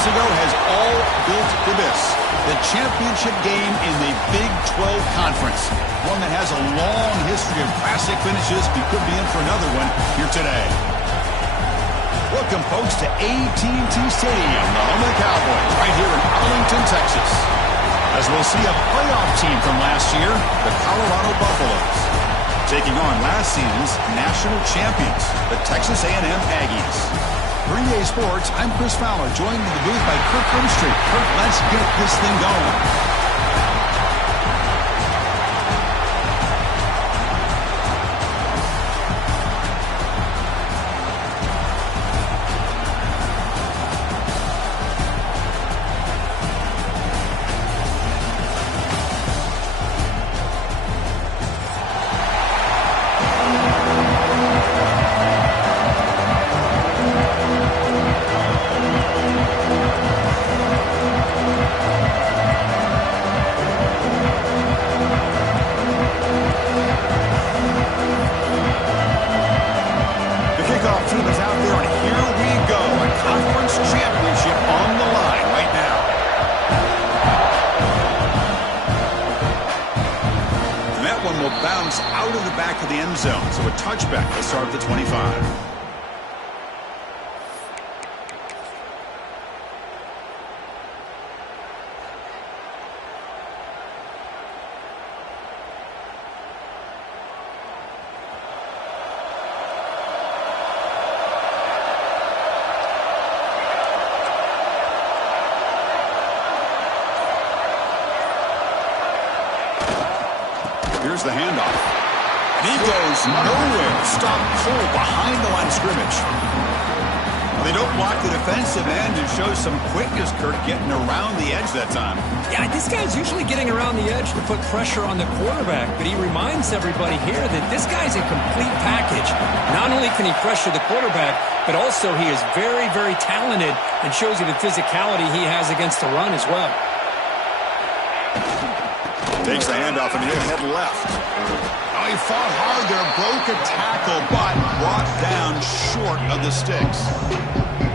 months ago has all built to this. The championship game in the Big 12 Conference. One that has a long history of classic finishes. We could be in for another one here today. Welcome, folks, to AT&T Stadium, the home of the Cowboys, right here in Arlington, Texas. As we'll see a playoff team from last year, the Colorado Buffaloes, taking on last season's national champions, the Texas A&M Aggies. For EA Sports, I'm Chris Fowler, joined in the booth by Kirk Herbstreit. Kirk, let's get this thing going. Out of the back of the end zone, so a touchback to start at the 25. Here's the handoff. And he goes nowhere. Stopped cold behind the line of scrimmage. Well, they don't block the defensive end and show some quickness, Kirk, getting around the edge that time. Yeah, this guy's usually getting around the edge to put pressure on the quarterback, but he reminds everybody here that this guy's a complete package. Not only can he pressure the quarterback, but also he is very, very talented and shows you the physicality he has against the run as well. Takes the handoff and he'll head left. Oh, he fought hard there, broke a tackle, but brought down short of the sticks.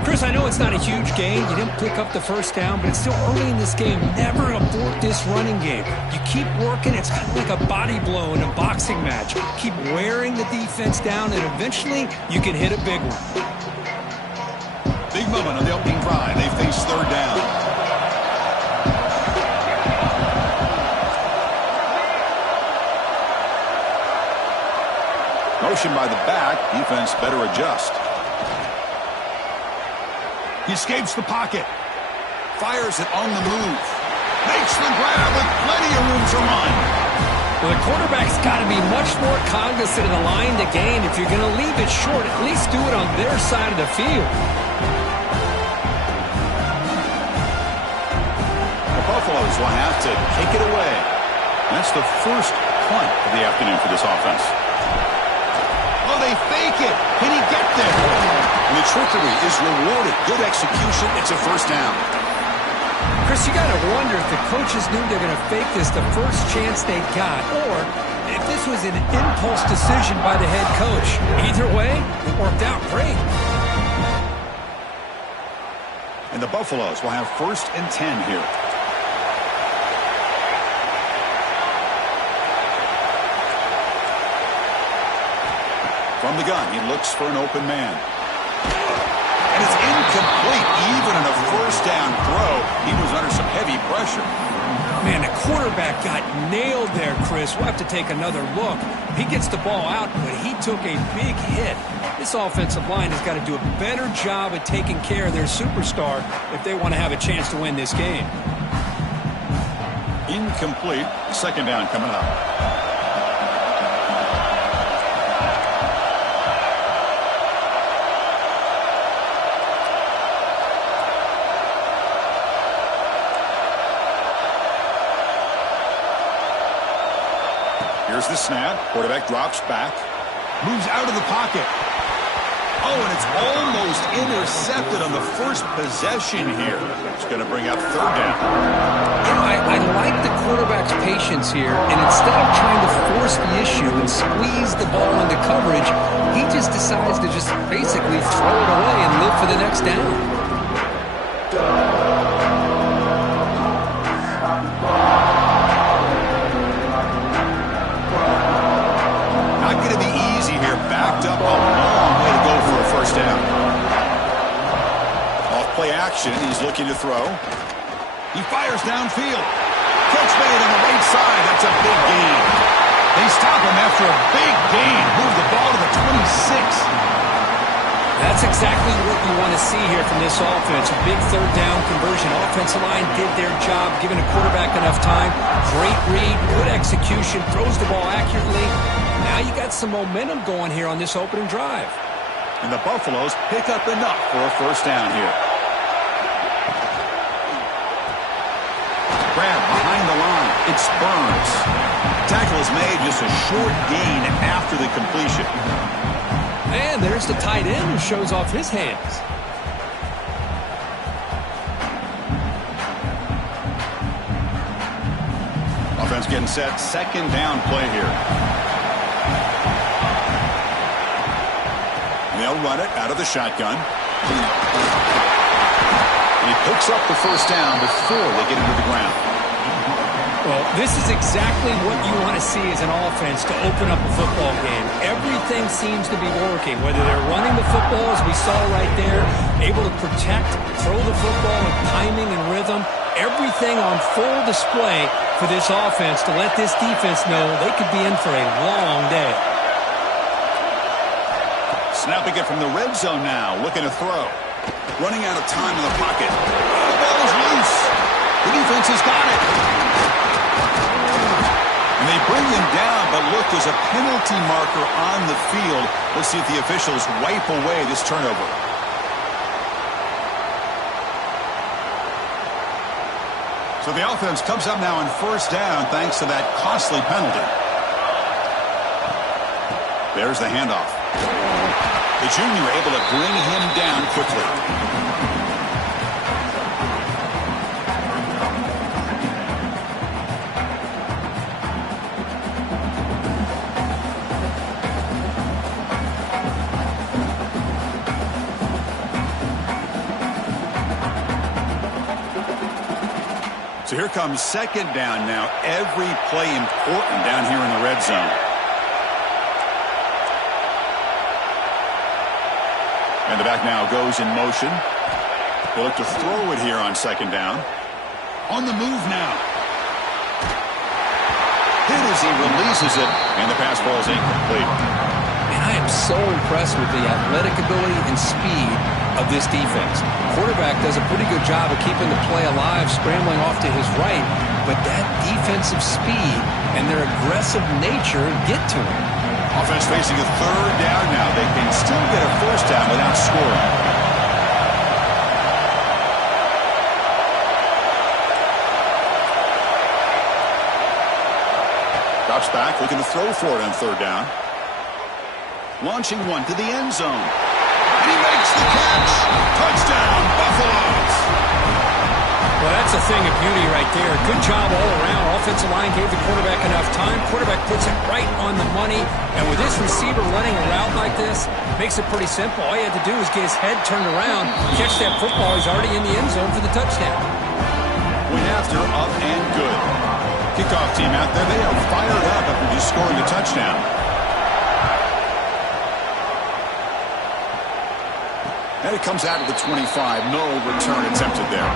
Chris, I know it's not a huge gain. You didn't pick up the first down, but it's still early in this game. Never abort this running game. You keep working. It's kind of like a body blow in a boxing match. Keep wearing the defense down, and eventually you can hit a big one. Big moment on the opening drive. They face third down. Motion by the back. Defense better adjust. He escapes the pocket. Fires it on the move. Makes the grab with plenty of room to run. Well, the quarterback's got to be much more cognizant of the line to gain. If you're going to leave it short, at least do it on their side of the field. The Buffaloes will have to kick it away. That's the first punt of the afternoon for this offense. Oh, they fake it. Can he get there? And the trickery is rewarded. Good execution. It's a first down. Chris, you got to wonder if the coaches knew they're going to fake this the first chance they got, or if this was an impulse decision by the head coach. Either way, it worked out great. And the Buffaloes will have 1st and 10 here. From the gun, he looks for an open man. And it's incomplete. Even on a first down throw, he was under some heavy pressure. Man, the quarterback got nailed there, Chris. We'll have to take another look. He gets the ball out, but he took a big hit. This offensive line has got to do a better job at taking care of their superstar if they want to have a chance to win this game. Incomplete. 2nd down coming up. Here's the snap. Quarterback drops back. Moves out of the pocket. Oh, and it's almost intercepted on the first possession here. It's going to bring up 3rd down. You know, I like the quarterback's patience here, and instead of trying to force the issue and squeeze the ball into coverage, he just decides to just basically throw it away and live for the next down. motion. He's looking to throw. He fires downfield. Catch made on the right side. That's a big gain. They stop him after a big gain. Move the ball to the 26. That's exactly what you want to see here from this offense. A big third down conversion. Offensive line did their job, giving a quarterback enough time. Great read, good execution, throws the ball accurately. Now you got some momentum going here on this opening drive. And the Buffaloes pick up enough for a first down here. Grab behind the line. It's Burns. Tackle is made, just a short gain after the completion. And there's the tight end who shows off his hands. Offense getting set. Second down play here. They'll run it out of the shotgun. And he picks up the first down before they get into the ground. Well, this is exactly what you want to see as an offense to open up a football game. Everything seems to be working, whether they're running the football, as we saw right there, able to protect, throw the football with timing and rhythm. Everything on full display for this offense to let this defense know they could be in for a long day. Snapping it from the red zone now, looking to throw. Running out of time in the pocket. The ball is loose. The defense has got it. And they bring him down, but look, there's a penalty marker on the field. Let's see if the officials wipe away this turnover. So the offense comes up now on first down thanks to that costly penalty. There's the handoff. The junior able to bring him down quickly. So here comes second down now. Every play important down here in the red zone. And the back now goes in motion. They look to throw it here on second down. On the move now. Hit as he releases it, and the pass ball is incomplete. And I am so impressed with the athletic ability and speed of this defense. Quarterback does a pretty good job of keeping the play alive, scrambling off to his right, but that defensive speed and their aggressive nature get to him. Offense facing a third down now. They can still get a first down without scoring. Drops back, looking to throw for it on third down. Launching one to the end zone. And he makes the catch. Touchdown, Buffaloes. Well, that's a thing of beauty right there. Good job all around. Offensive line gave the quarterback enough time. Quarterback puts it right on the money. And with this receiver running a route like this, makes it pretty simple. All he had to do was get his head turned around, catch that football. He's already in the end zone for the touchdown. Went after, up and good. Kickoff team out there. They are fired up after just scoring a touchdown. And it comes out of the 25. No return attempted there.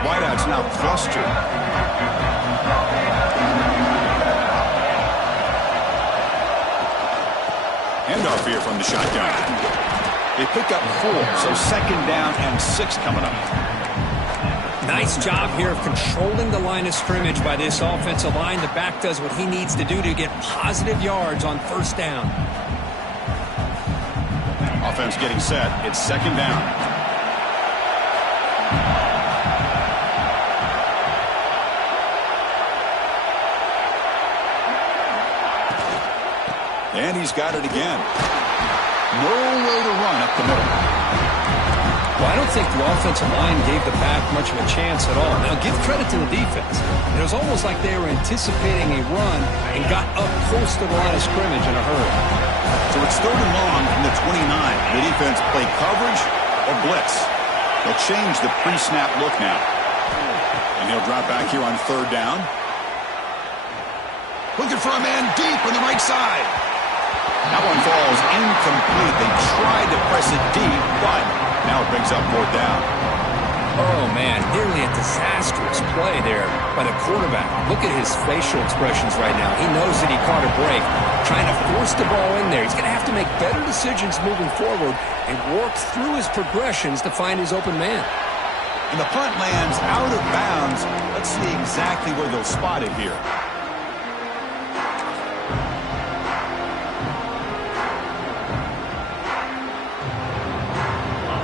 Wideouts now clustered. Handoff here from the shotgun. They pick up 4, so second down and 6 coming up. Nice job here of controlling the line of scrimmage by this offensive line. The back does what he needs to do to get positive yards on first down. Offense getting set. It's second down. And he's got it again. No way to run up the middle. Well, I don't think the offensive line gave the back much of a chance at all. Now, give credit to the defense. It was almost like they were anticipating a run and got up close to the line of scrimmage in a hurry. So it's third and long from the 29. The defense play coverage or blitz. They'll change the pre-snap look now. And he'll drop back here on third down. Looking for a man deep on the right side. That one falls incomplete. They tried to press it deep, but now it brings up 4th down. Oh, man, nearly a disastrous play there by the quarterback. Look at his facial expressions right now. He knows that he caught a break, trying to force the ball in there. He's going to have to make better decisions moving forward and work through his progressions to find his open man. And the punt lands out of bounds. Let's see exactly where they'll spot it here.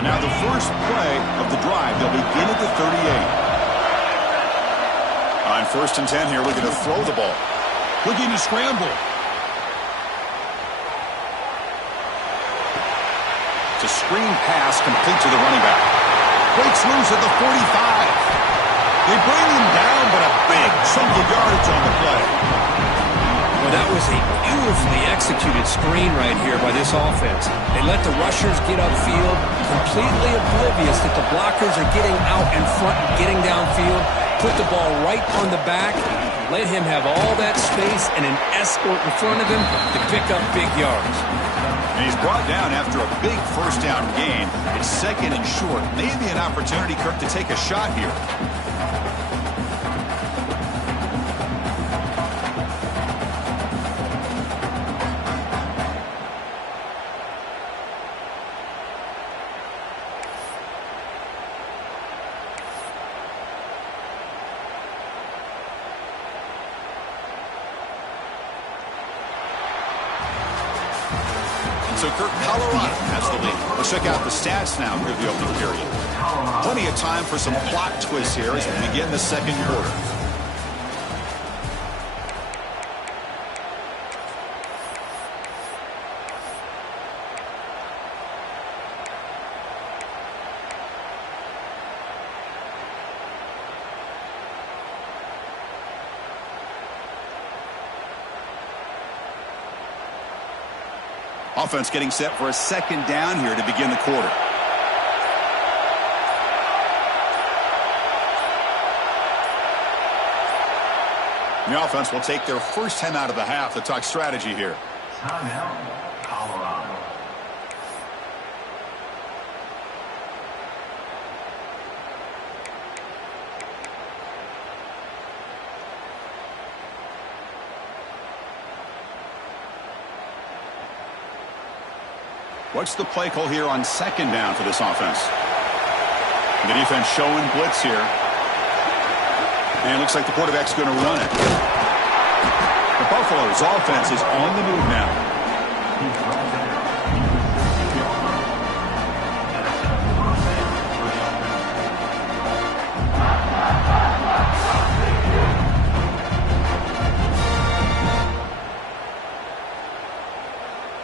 Now the first play of the drive, they'll begin at the 38. On 1st and 10 here, looking to throw the ball. Looking to scramble. It's a screen pass complete to the running back. Breaks loose at the 45. They bring him down, but a big chunk of yardage on the play. Well, that was a beautifully executed screen right here by this offense. They let the rushers get upfield, completely oblivious that the blockers are getting out in front and getting downfield. Put the ball right on the back, let him have all that space and an escort in front of him to pick up big yards. And he's brought down after a big 1st down gain. It's 2nd and short. Maybe an opportunity, Kirk, to take a shot here. So Kirk, Colorado has the lead. Let's check out the stats now for the opening period. Plenty of time for some plot twists here as we begin the 2nd quarter. Offense getting set for a 2nd down here to begin the quarter. The offense will take their first 10 out of the half to talk strategy here. Timeout, Colorado. What's the play call here on 2nd down for this offense? The defense showing blitz here. And it looks like the quarterback's going to run it. The Buffalo's offense is on the move now.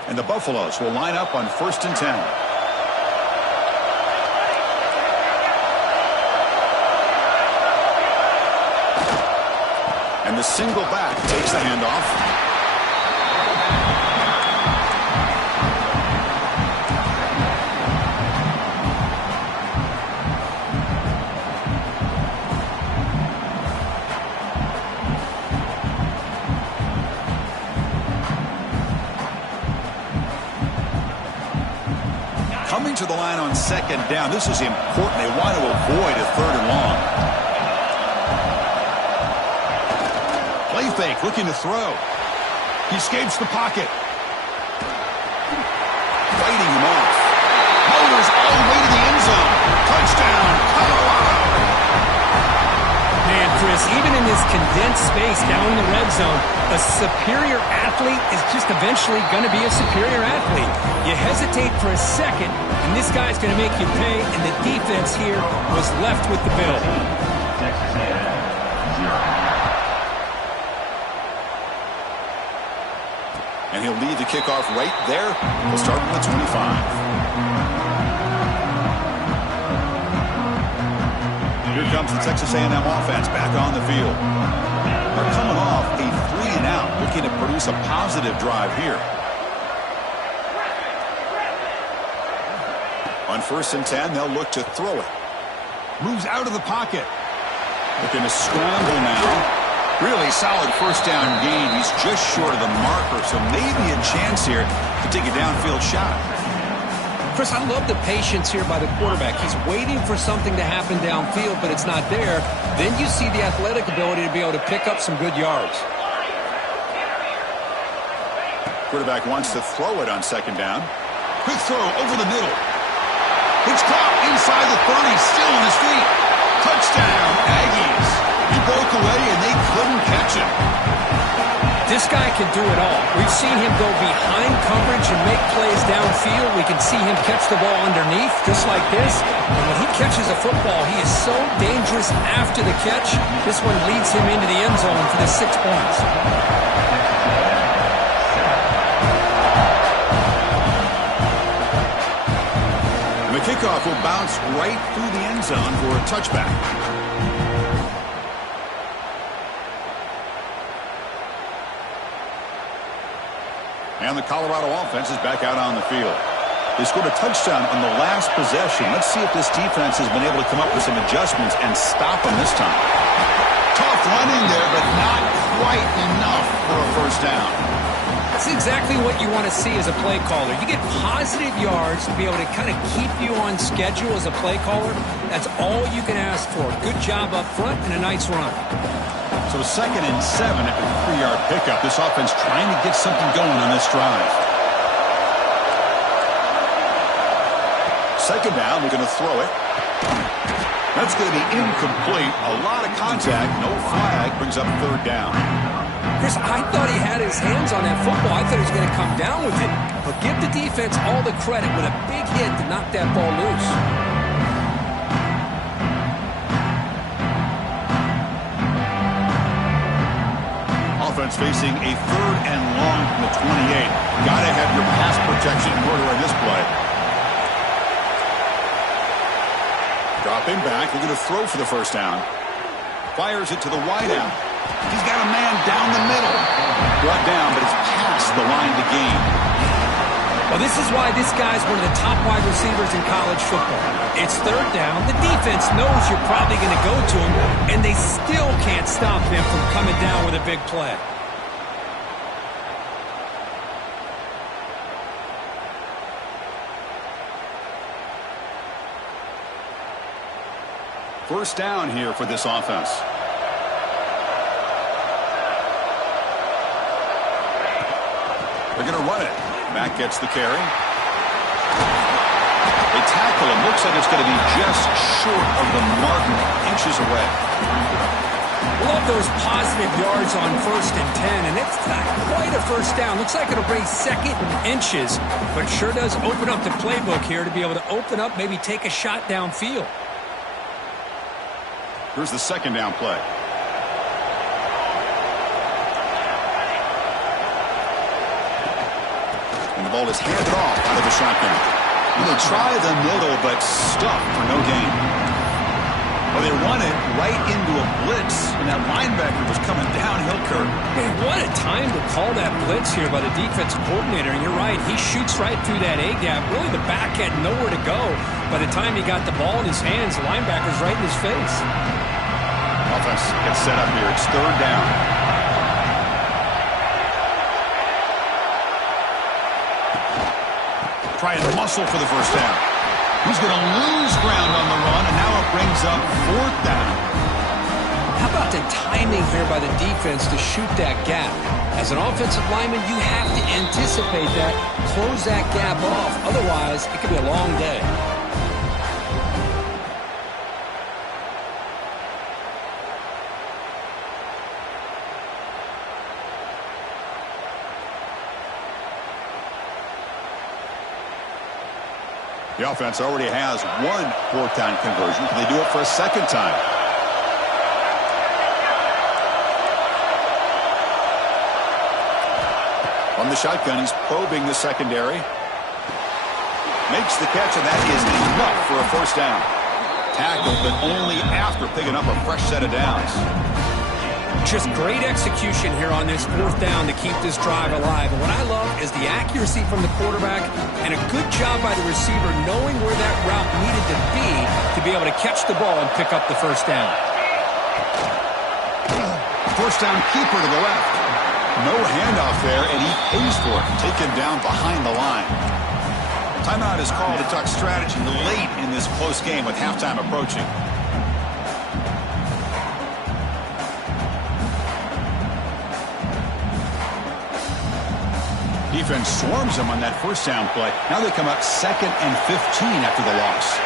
And the Buffaloes will line up on 1st and 10. And the single back takes the handoff. Coming to the line on 2nd down. This is important. They want to avoid a 3rd and long. Play fake, looking to throw. He escapes the pocket. Fighting him off. Motors all the way to the end zone. Touchdown, Colorado. Man, Chris, even in this condensed space down in the red zone, a superior athlete is just eventually going to be a superior athlete. You hesitate for a second, and this guy's going to make you pay, and the defense here was left with the bill. Texas A&M, 0. And he'll lead the kickoff right there. We'll start from the 25. Here comes the Texas A&M offense back on the field. They're coming off a 3-and-out, looking to produce a positive drive here. On 1st and 10, they'll look to throw it. Moves out of the pocket. Looking to scramble now. Really solid first down gain. He's just short of the marker, so maybe a chance here to take a downfield shot. Chris, I love the patience here by the quarterback. He's waiting for something to happen downfield, but it's not there. Then you see the athletic ability to be able to pick up some good yards. Quarterback wants to throw it on second down. Quick throw over the middle. It's caught inside the 30, still on his feet. Touchdown, Aggies. He broke away and they couldn't catch him. This guy can do it all. We've seen him go behind coverage and make plays downfield. We can see him catch the ball underneath, just like this. And when he catches a football, he is so dangerous after the catch. This one leads him into the end zone for the 6 points. And the kickoff will bounce right through the end zone for a touchback. And the Colorado offense is back out on the field. They scored a touchdown on the last possession. Let's see if this defense has been able to come up with some adjustments and stop them this time. Tough running there, but not quite enough for a first down. That's exactly what you want to see as a play caller. You get positive yards to be able to kind of keep you on schedule as a play caller. That's all you can ask for. Good job up front and a nice run. So 2nd and 7 after the 3-yard pickup. This offense trying to get something going on this drive. Second down, they're going to throw it. That's going to be incomplete. A lot of contact, no flag, brings up 3rd down. Chris, I thought he had his hands on that football. I thought he was going to come down with it. But give the defense all the credit with a big hit to knock that ball loose. Offense facing a 3rd and long from the 28. Got to have your pass protection in order on this play. Dropping back, they're going to throw for the first down. Fires it to the wideout. He's got a man down the middle. Brought down, but it's past the line to gain. Well, this is why this guy's one of the top wide receivers in college football. It's 3rd down. The defense knows you're probably going to go to him, and they still can't stop him from coming down with a big play. First down here for this offense. They're going to run it. Mack gets the carry. They tackle him. Looks like it's going to be just short of the marker, inches away. Love those positive yards on 1st and 10, and it's not quite a first down. Looks like it'll bring 2nd and inches, but sure does open up the playbook here to be able to open up, maybe take a shot downfield. Here's the 2nd down play. And the ball is handed off out of the shotgun. And they try the middle, but stuck for no gain. Well, they run it right into a blitz, and that linebacker was coming downhill curve. Man, what a time to call that blitz here by the defensive coordinator. And you're right, he shoots right through that A-gap. Really, the back had nowhere to go. By the time he got the ball in his hands, the linebacker's right in his face. Offense gets set up here. It's 3rd down. Try and muscle for the first down. He's going to lose ground on the run, and now it brings up 4th down. How about the timing here by the defense to shoot that gap? As an offensive lineman, you have to anticipate that, close that gap off. Otherwise, it could be a long day. The offense already has 1 4th down conversion. Can they do it for a 2nd time? From the shotgun, he's probing the secondary. Makes the catch, and that is enough for a first down. Tackled, but only after picking up a fresh set of downs. Just great execution here on this 4th down to keep this drive alive. And what I love is the accuracy from the quarterback and a good job by the receiver knowing where that route needed to be able to catch the ball and pick up the first down. first down keeper to the left. No handoff there, and he pays for it. Taken down behind the line. Timeout is called to talk strategy late in this close game with halftime approaching. Defense swarms them on that first down play. Now they come up 2nd and 15 after the loss.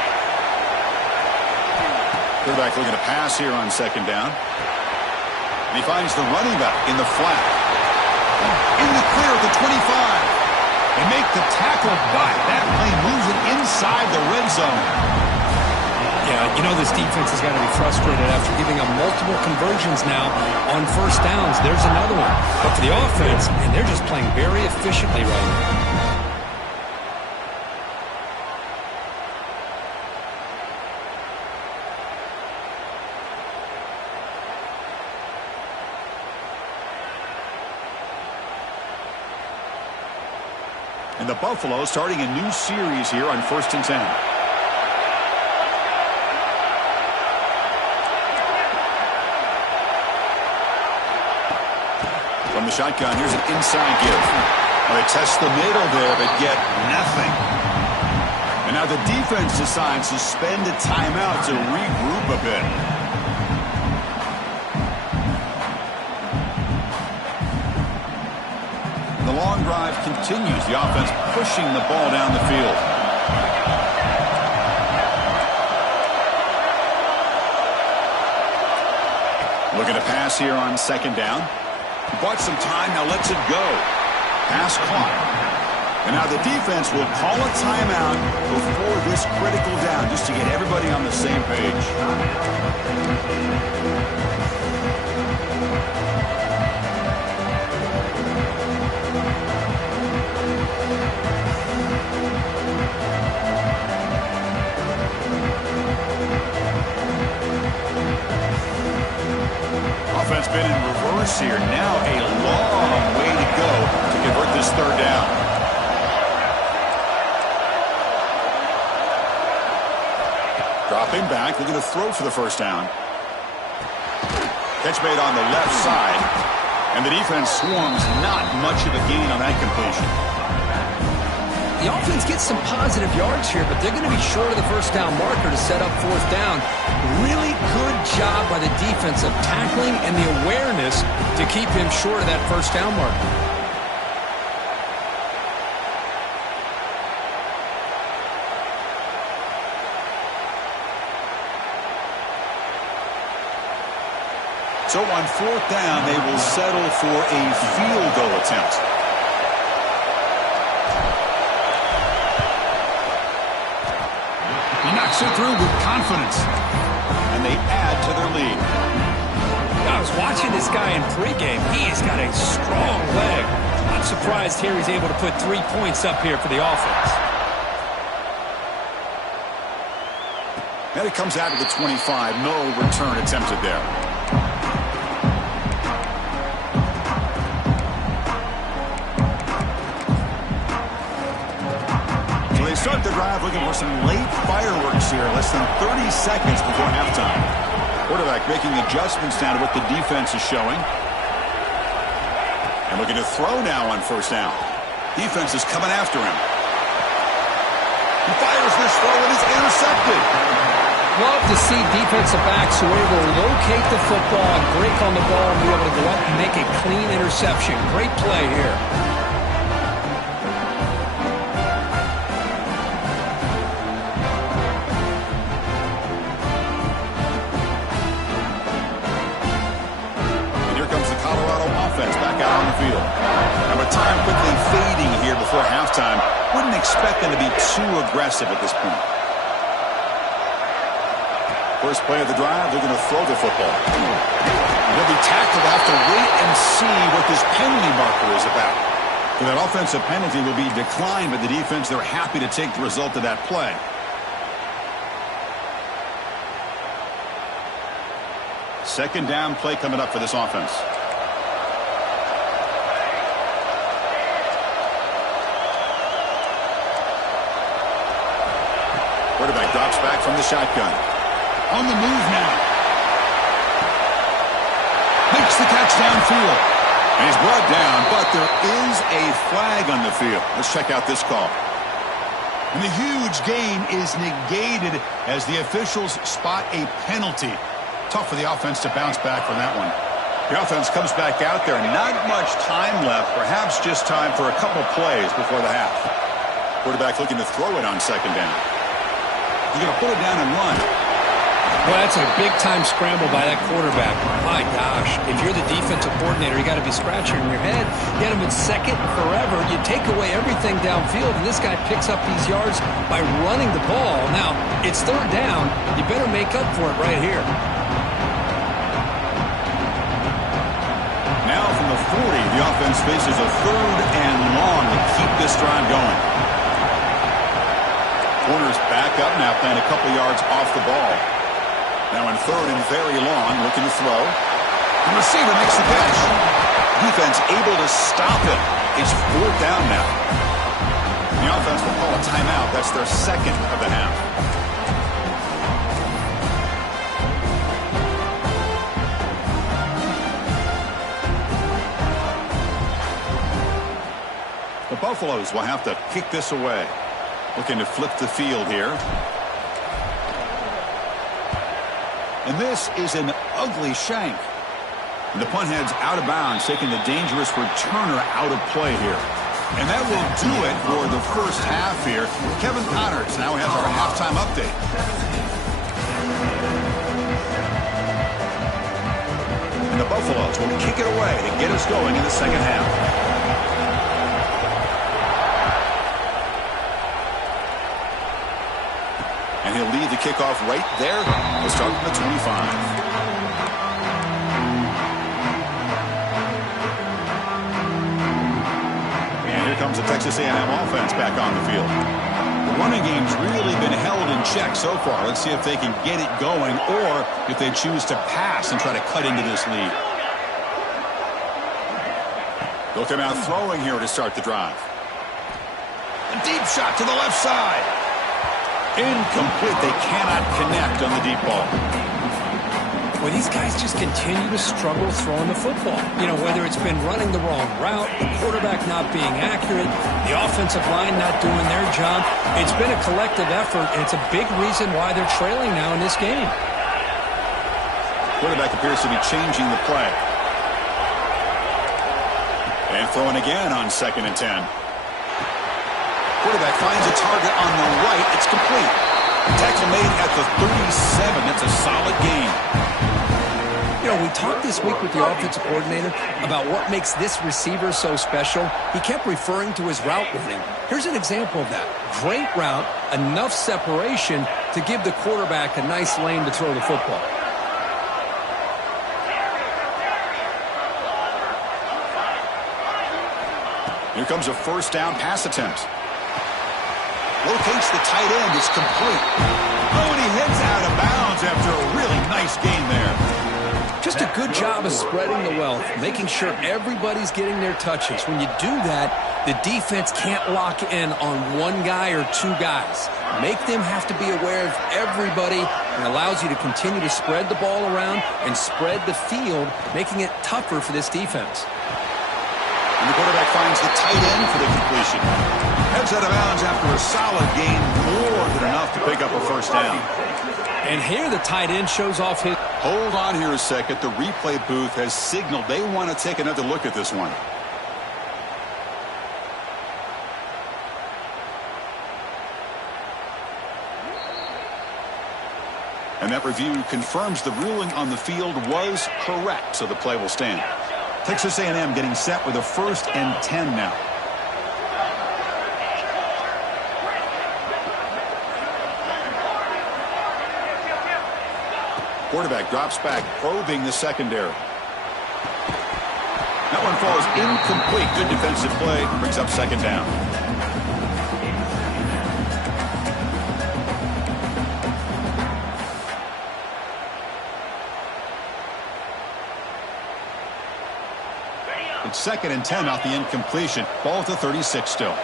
Quarterback looking to pass here on 2nd down. And he finds the running back in the flat. In the clear at the 25. They make the tackle, but that play moves it inside the red zone. Yeah, you know this defense has got to be frustrated after giving up multiple conversions now on first downs. There's another one. But for the offense, and they're just playing very efficiently right now. And the Buffalo starting a new series here on 1st and 10. From the shotgun, here's an inside give. Well, they test the middle there, but get nothing. And now the defense decides to spend a timeout to regroup a bit. The long drive continues. The offense pushing the ball down the field. Looking to pass here on 2nd down. He bought some time, now lets it go. Pass clock. And now the defense will call a timeout before this critical down, just to get everybody on the same page. Offense been in reverse here. Now a long way to go to convert this 3rd down. Dropping back, looking to throw for the first down. Catch made on the left side. And the defense swarms, not much of a gain on that completion. The offense gets some positive yards here, but they're going to be short of the first down marker to set up 4th down. Really good job by the defense of tackling and the awareness to keep him short of that first down marker. So on 4th down, they will settle for a field goal attempt. He knocks it through with confidence. And they add to their lead. I was watching this guy in pregame. He's got a strong leg. I'm surprised here he's able to put 3 points up here for the offense. And it comes out to the 25. No return attempted there. Start the drive looking for some late fireworks here. Less than 30 seconds before halftime. Quarterback making adjustments now to what the defense is showing. And looking to throw now on 1st down. Defense is coming after him. He fires this throw and is intercepted. Love to see defensive backs who are able to locate the football and break on the ball and be able to go up and make a clean interception. Great play here. And with time quickly fading here before halftime, wouldn't expect them to be too aggressive at this point. First play of the drive, they're going to throw the football. They'll be tackled. They'll have to wait and see what this penalty marker is about. So that offensive penalty will be declined by the defense. They're happy to take the result of that play. Second down play coming up for this offense. Quarterback drops back from the shotgun. On the move now. Makes Makes the catch downfield. And he's brought down, but there is a flag on the field. Let's check out this call. And the huge gain is negated as the officials spot a penalty. Tough for the offense to bounce back from that one. The offense comes back out there. Not much time left. Perhaps just time for a couple plays before the half. Quarterback looking to throw it on second down. He's going to put it down and run. Well, that's a big-time scramble by that quarterback. My gosh, if you're the defensive coordinator, you got to be scratching your head. Get him in second forever. You take away everything downfield, and this guy picks up these yards by running the ball. Now, it's third down. You better make up for it right here. Now from the 40, the offense faces a third and long to keep this drive going. Corners back up now, playing a couple yards off the ball. Now in third and very long, looking to throw. The receiver makes the catch. Defense able to stop it. It's fourth down now. The offense will call a timeout. That's their second of the half. The Buffaloes will have to kick this away. Looking to flip the field here. And this is an ugly shank. And the punt heads out of bounds, taking the dangerous returner out of play here. And that will do it for the first half here. Kevin Connors now has our halftime update. And the Buffaloes will kick it away to get us going in the second half. And he'll lead the kickoff right there. We'll start from the 25. And here comes the Texas A&M offense back on the field. The running game's really been held in check so far. Let's see if they can get it going or if they choose to pass and try to cut into this lead. They'll come out throwing here to start the drive. A deep shot to the left side. Incomplete. They cannot connect on the deep ball. Well, these guys just continue to struggle throwing the football. You know, whether it's been running the wrong route, the quarterback not being accurate, the offensive line not doing their job. It's been a collective effort, and it's a big reason why they're trailing now in this game. Quarterback appears to be changing the play. And throwing again on 2nd and 10. Quarterback finds a target on the right. It's complete. Tackle made at the 37. That's a solid gain. You know, we talked this week with the offensive coordinator about what makes this receiver so special. He kept referring to his route running. Here's an example of that. Great route, enough separation to give the quarterback a nice lane to throw the football. Here comes a first down pass attempt. Locates the tight end. It's complete. Oh, and he heads out of bounds after a really nice gain there. Just a good job of spreading the wealth, making sure everybody's getting their touches. When you do that, the defense can't lock in on one guy or two guys. Make them have to be aware of everybody, and allows you to continue to spread the ball around and spread the field, making it tougher for this defense. And the quarterback finds the tight end for the completion. Heads out of bounds after a solid gain, more than enough to pick up a first down. And here the tight end shows off his... Hold on here a second. The replay booth has signaled they want to take another look at this one. And that review confirms the ruling on the field was correct, so the play will stand. Texas A&M getting set with a 1st and 10 now. Quarterback drops back, probing the secondary. That one falls incomplete. Good defensive play. Brings up 2nd down. It's 2nd and 10 off the incompletion. Ball at the 36 still.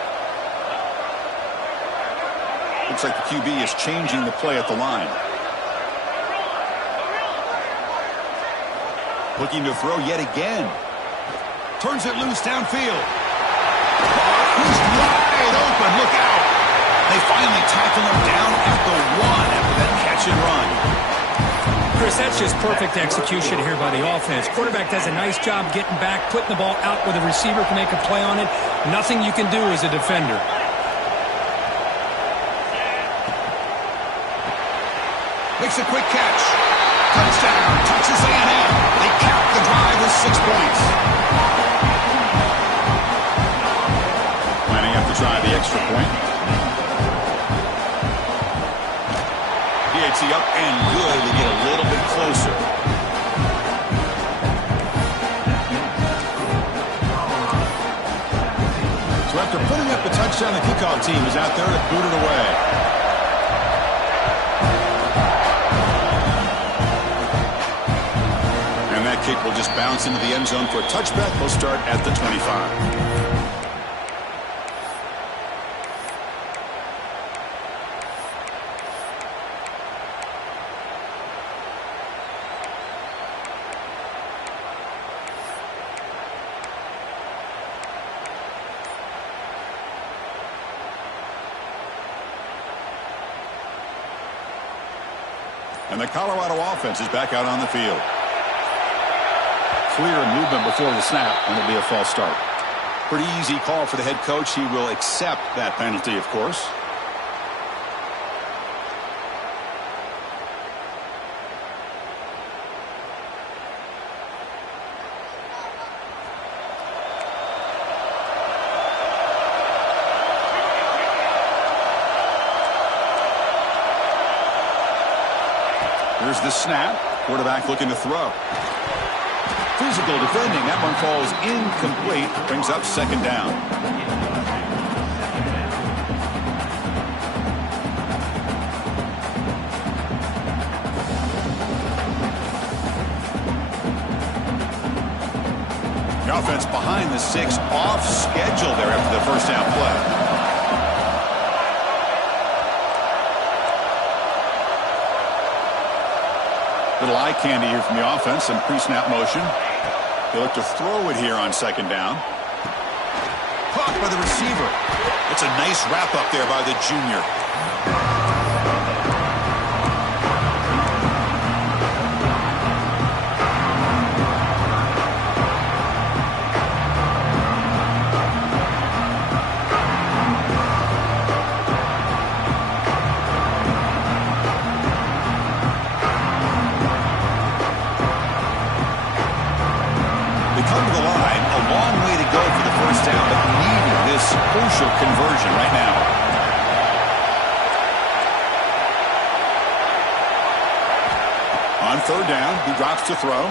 Looks like the QB is changing the play at the line. Looking to throw yet again. Turns it loose downfield. He's wide open. Look out. They finally tackle him down at the 1 after that catch and run. Chris, that's just perfect execution here by the offense. Quarterback does a nice job getting back, putting the ball out where the receiver can make a play on it. Nothing you can do as a defender. Makes a quick catch. Touchdown. Texas A&M. They cap the drive with 6 points. Lining up to try the extra point. PAT up and good to get a little bit closer. So after putting up the touchdown, the kickoff team is out there to boot it away. Kick will just bounce into the end zone for a touchback. He'll start at the 25. And the Colorado offense is back out on the field. Clear movement before the snap, and it'll be a false start. Pretty easy call for the head coach. He will accept that penalty, of course. Here's the snap. Quarterback looking to throw. Physical defending. That one falls incomplete. Brings up 2nd down. The offense behind the 6, off schedule there after the first down play. Little eye candy here from the offense. Some pre-snap motion. They look to throw it here on 2nd down. Caught by the receiver. It's a nice wrap up there by the junior. Crucial conversion right now. On 3rd down, he drops to throw.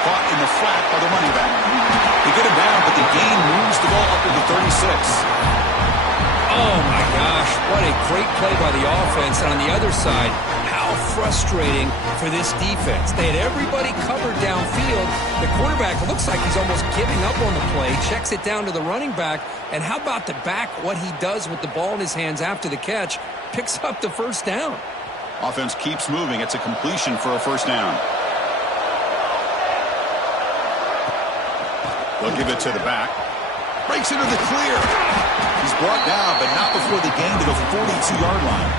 Caught in the flat by the running back. They get him down, but the gain moves the ball up to the 36. Oh, my gosh. What a great play by the offense. And on the other side, how frustrating for this defense. They had everybody covered downfield. The quarterback looks like he's almost giving up on the play, checks it down to the running back. And how about the back, what he does with the ball in his hands after the catch, picks up the 1st down. Offense keeps moving. It's a completion for a 1st down. They'll give it to the back. Breaks into the clear. He's brought down, but not before the gain to the 42-yard line.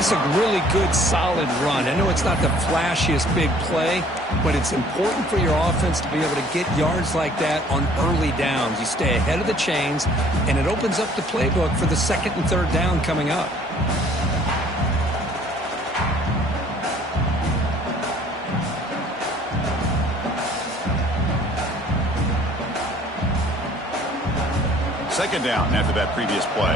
It's a really good, solid run. I know it's not the flashiest big play, but it's important for your offense to be able to get yards like that on early downs. You stay ahead of the chains, and it opens up the playbook for the 2nd and 3rd down coming up. Second down after that previous play.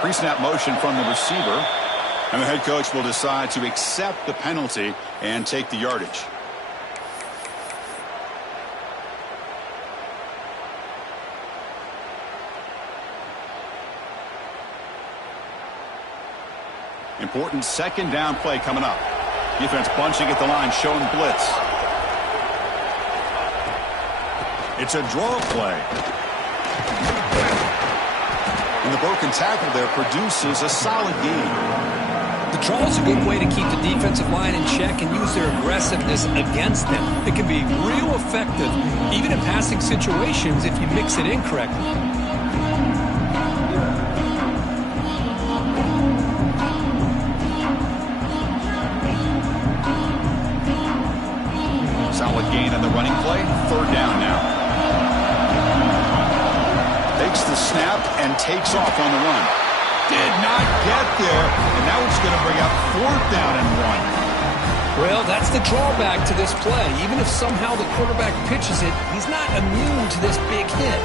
Pre-snap motion from the receiver, and the head coach will decide to accept the penalty and take the yardage. Important 2nd down play coming up. Defense bunching at the line, showing blitz. It's a draw play. And the broken tackle there produces a solid gain. The draw is a good way to keep the defensive line in check and use their aggressiveness against them. It can be real effective, even in passing situations, if you mix it in correctly. Solid gain on the running play. Third down now. Takes the snap and takes off on the run. Did not get there, and now it's going to bring up fourth down and 1. Well, that's the drawback to this play. Even if somehow the quarterback pitches it, he's not immune to this big hit.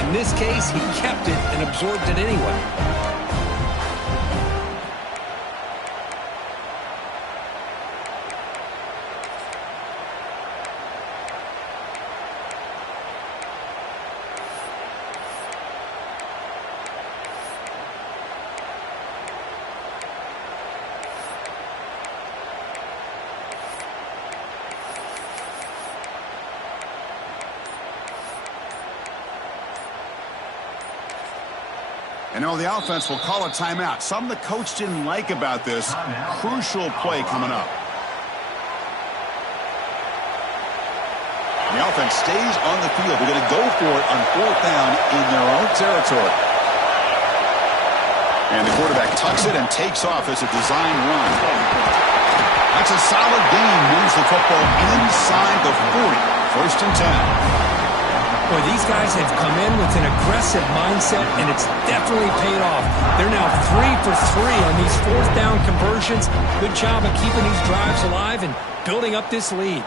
In this case, he kept it and absorbed it anyway. And now the offense will call a timeout. Something the coach didn't like about this. Crucial play coming up. The offense stays on the field. They're going to go for it on fourth down in their own territory. And the quarterback tucks it and takes off as a design run. That's a solid gain. Moves the football inside the 40. First and 10. Boy, these guys have come in with an aggressive mindset, and it's definitely paid off. They're now 3 for 3 on these fourth down conversions. Good job of keeping these drives alive and building up this lead.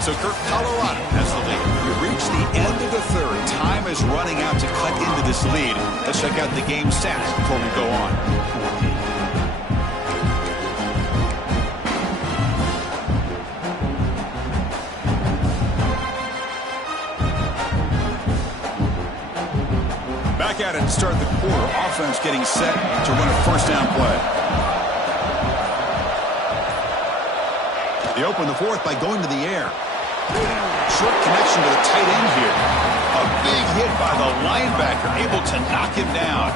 So Kirk, Colorado has the lead. We reach the end of the third. Time is running out to cut into this lead. Let's check out the game stats before we go on. Back at it to start the quarter. Offense getting set to run a first down play. They open the fourth by going to the air. Short connection to the tight end here. A big hit by the linebacker, able to knock him down.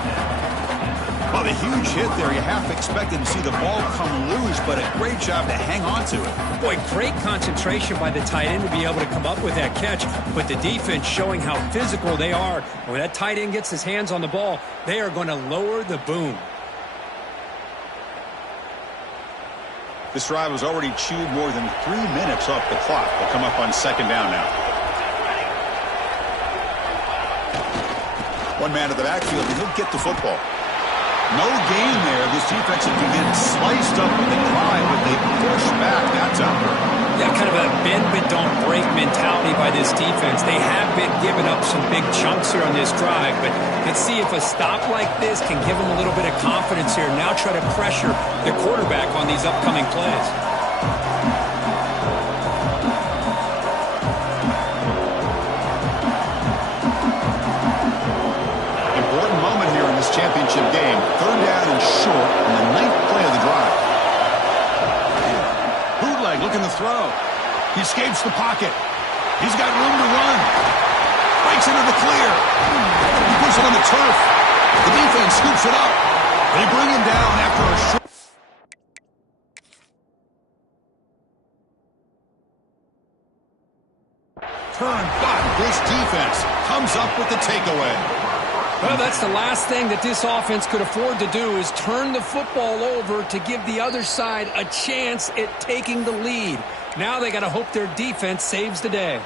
Well, the huge hit there, you half expected to see the ball come loose, but a great job to hang on to it. Boy, great concentration by the tight end to be able to come up with that catch, but the defense showing how physical they are. When that tight end gets his hands on the ball, they are going to lower the boom. This drive has already chewed more than 3 minutes off the clock. They'll come up on second down now. One man to the backfield, and he'll get the football. No gain there. This defense can get sliced up with the drive, but they push back that time. Yeah, kind of a bend but don't break mentality by this defense. They have been giving up some big chunks here on this drive, but let's see if a stop like this can give them a little bit of confidence here. Now try to pressure the quarterback on these upcoming plays. Important moment here in this championship game. Third down and short on the 9th play of the drive. Bootleg looking to throw. He escapes the pocket. He's got room to run. Breaks into the clear. He puts it on the turf. The defense scoops it up. They bring him down after a short. Turn back. This defense comes up with the takeaway. Well, that's the last thing that this offense could afford to do is turn the football over to give the other side a chance at taking the lead. Now they got to hope their defense saves the day.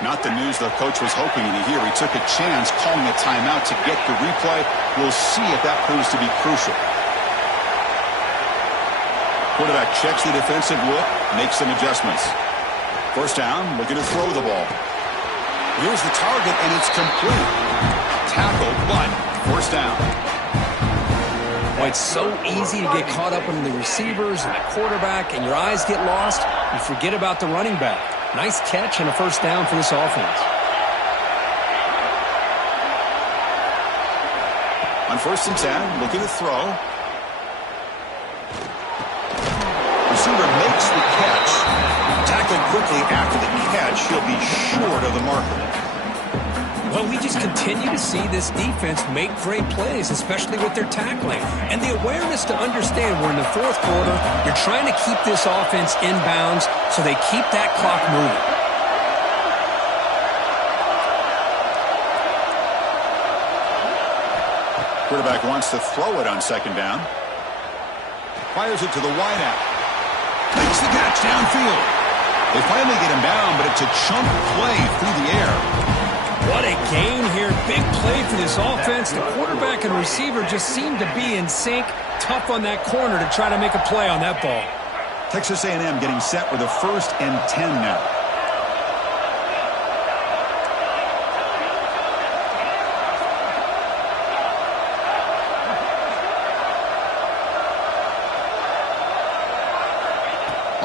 Not the news the coach was hoping to hear. He took a chance calling a timeout to get the replay. We'll see if that proves to be crucial. Quarterback checks the defensive look, makes some adjustments. First down, looking to throw the ball. Here's the target, and it's complete. Tackle, but first down. Well, it's so easy to get caught up in the receivers and the quarterback, and your eyes get lost. You forget about the running back. Nice catch and a first down for this offense. On 1st and 10, looking to throw. Receiver makes the catch. Tackled quickly after the catch. He'll be short of the marker. Well, we just continue to see this defense make great plays, especially with their tackling. And the awareness to understand we're in the 4th quarter, you're trying to keep this offense in bounds so they keep that clock moving. Quarterback wants to throw it on 2nd down. Fires it to the wideout. Makes the catch downfield. They finally get him down, but it's a chunk play through the air. What a gain here. Big play for this offense. The quarterback and receiver just seem to be in sync. Tough on that corner to try to make a play on that ball. Texas A&M getting set with a 1st and 10 now.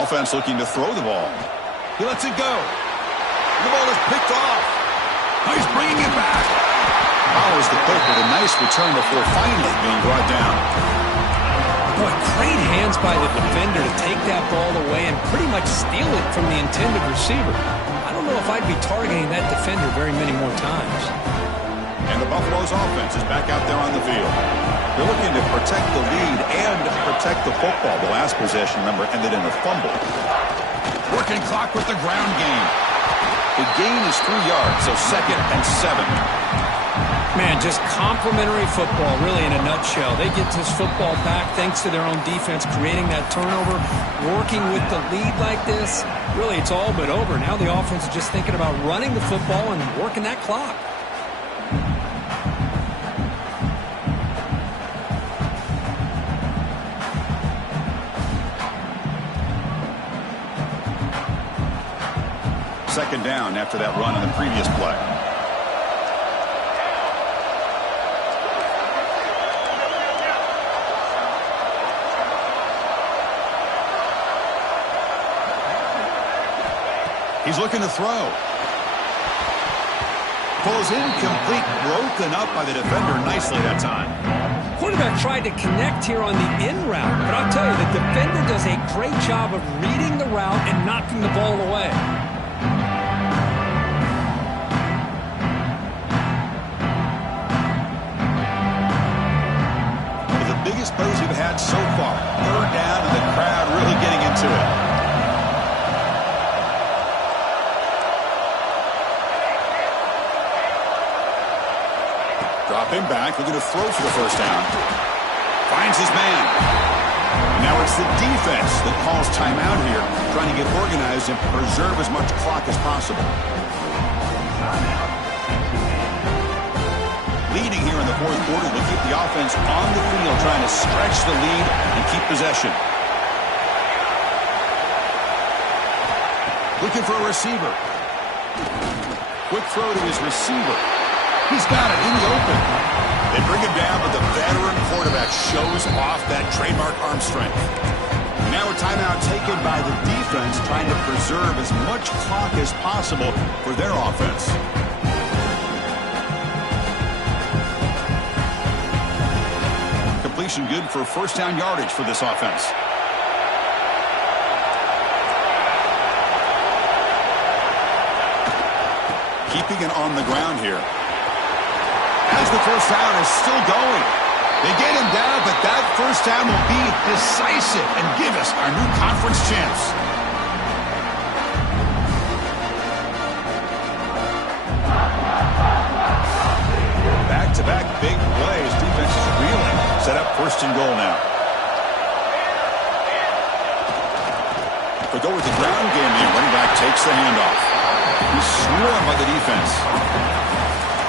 Offense looking to throw the ball. He lets it go. The ball is picked off. He's bringing it back. Follows the pick with a nice return before finally being brought down. Boy, great hands by the defender to take that ball away and pretty much steal it from the intended receiver. I don't know if I'd be targeting that defender very many more times. And the Buffalo's offense is back out there on the field. They're looking to protect the lead and protect the football. The last possession, remember, ended in a fumble. Working clock with the ground game. The gain is 3 yards, so 2nd and 7. Man, just complimentary football, really, in a nutshell. They get this football back thanks to their own defense, creating that turnover, working with the lead like this. Really, it's all but over. Now the offense is just thinking about running the football and working that clock. Second down after that run on the previous play. He's looking to throw. Pulls incomplete, broken up by the defender nicely that time. Quarterback tried to connect here on the in route, but I'll tell you, the defender does a great job of reading the route and knocking the ball away. Biggest plays we've had so far. 3rd down and the crowd really getting into it. Dropping back, looking to throw for the 1st down. Finds his man. And now it's the defense that calls timeout here, trying to get organized and preserve as much clock as possible. Leading here in the 4th quarter, we keep the offense on the field, trying to stretch the lead and keep possession. Looking for a receiver. Quick throw to his receiver. He's got it in the open. They bring him down, but the veteran quarterback shows off that trademark arm strength. Now a timeout taken by the defense, trying to preserve as much clock as possible for their offense. Completion good for 1st down yardage for this offense. Keeping it on the ground here. As the 1st down is still going. They get him down, but that 1st down will be decisive and give us our new conference chance. Back-to-back big plays. Defense is reeling. Set up 1st and goal now. They go with the ground game here. Running back takes the handoff. He's swarmed by the defense.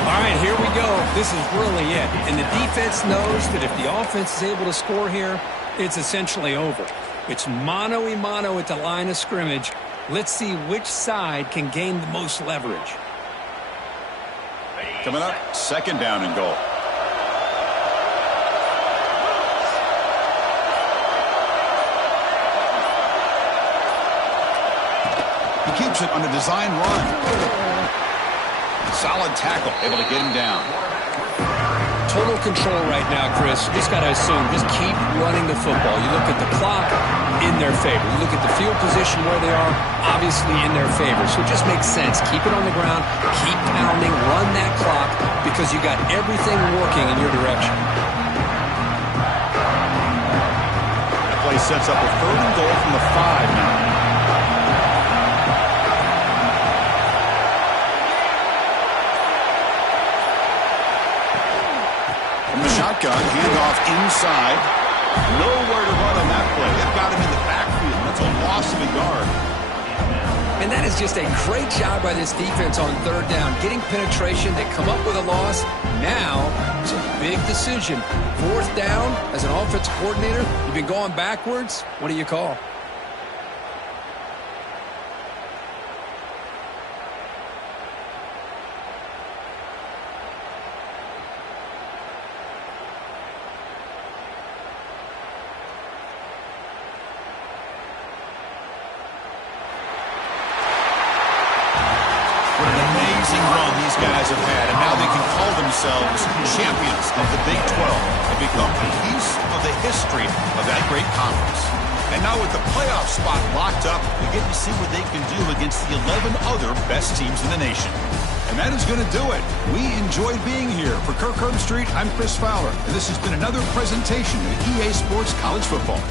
All right, here we go. This is really it. And the defense knows that if the offense is able to score here, it's essentially over. It's mano-a-mano at the line of scrimmage. Let's see which side can gain the most leverage. Coming up, 2nd down and goal. He keeps it on a design run. Solid tackle, able to get him down. Total control right now, Chris. You just got to assume, just keep running the football. You look at the clock, in their favor. You look at the field position where they are, obviously in their favor. So it just makes sense. Keep it on the ground, keep pounding, run that clock, because you got everything working in your direction. That play sets up a 3rd and goal from the 5 now. From the shotgun, handoff inside. Nowhere to run on that play. They've got him in the backfield. That's a loss of a yard. And that is just a great job by this defense on 3rd down. Getting penetration, they come up with a loss. Now, it's a big decision. 4th down, as an offensive coordinator, you've been going backwards. What do you call? Run these guys have had, and now they can call themselves champions of the Big 12 and become a piece of the history of that great conference. And now with the playoff spot locked up, we get to see what they can do against the 11 other best teams in the nation. And that is going to do it. We enjoyed being here. For Kirk Herbstreit, I'm Chris Fowler, and this has been another presentation of EA Sports College Football.